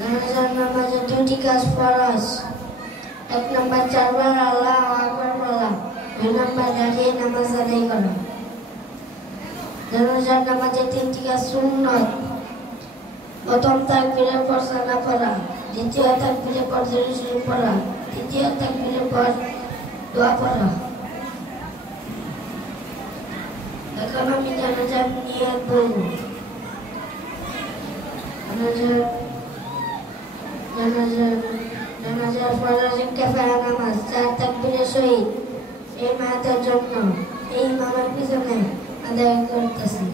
Nazar nama jatuh 3 poros. Ek nama carwar Allah akbar Allah. Nama dari nama sadai kono. Nazar nama jatuh 3 sunnat. প্রথম তাকবীরের পর সানা পড়া, দ্বিতীয় তাকবীরের পর দুরূদ শরীফ পড়া, তৃতীয় তাকবীরের পর দোয়া পড়া। এখন আমি জানাজার নিয়ত বলবো। জানাজার ফরজ কিফায়া নামাজ 4 তাকবীরের সহিত এই মাহাতের জন্য এই ইমামের পিছনে আদায় করতেছি।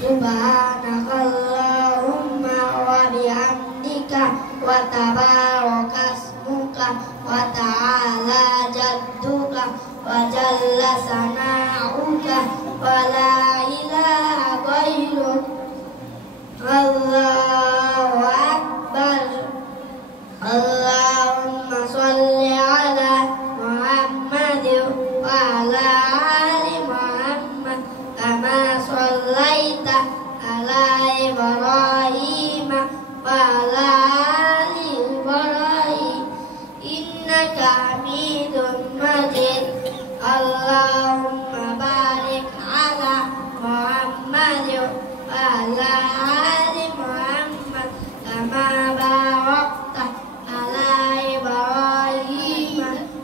Subhanakallahumma wa bihamdika wa tabarakasmuka wa ta'ala jadduka wa jalla sana'uka wa la ilaha ghairuk. Allahu akbar. Allahumma sholli ala Muhammad wa ala ali Muhammad kama shallaita ala Ibrahim wa ala ali Ibrahim innaka Hamidum Majid. Allahumma barik ala Muhammad wa ala ali Muhammad kama barakta ala Ibrahim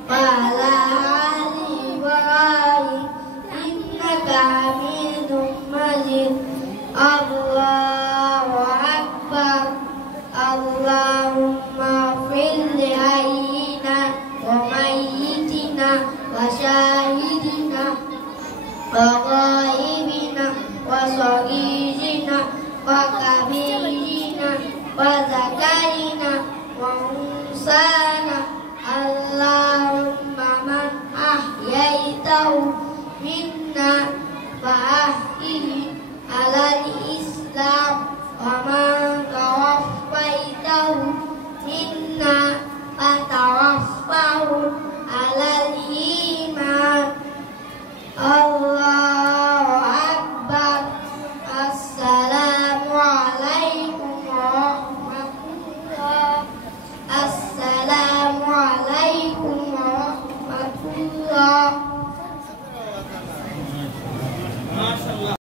wa ala ali Ibrahim innaka Hamidum Majid. Allahu akbar. Allahumma ighfir li hayyina wa mayyitina wa syahidina wa ghaibina wa saghirina wa kabirina wa zakarina wa unsana. Allahumma man ahyaitahu minna fa ahyihi ala al-islam wa man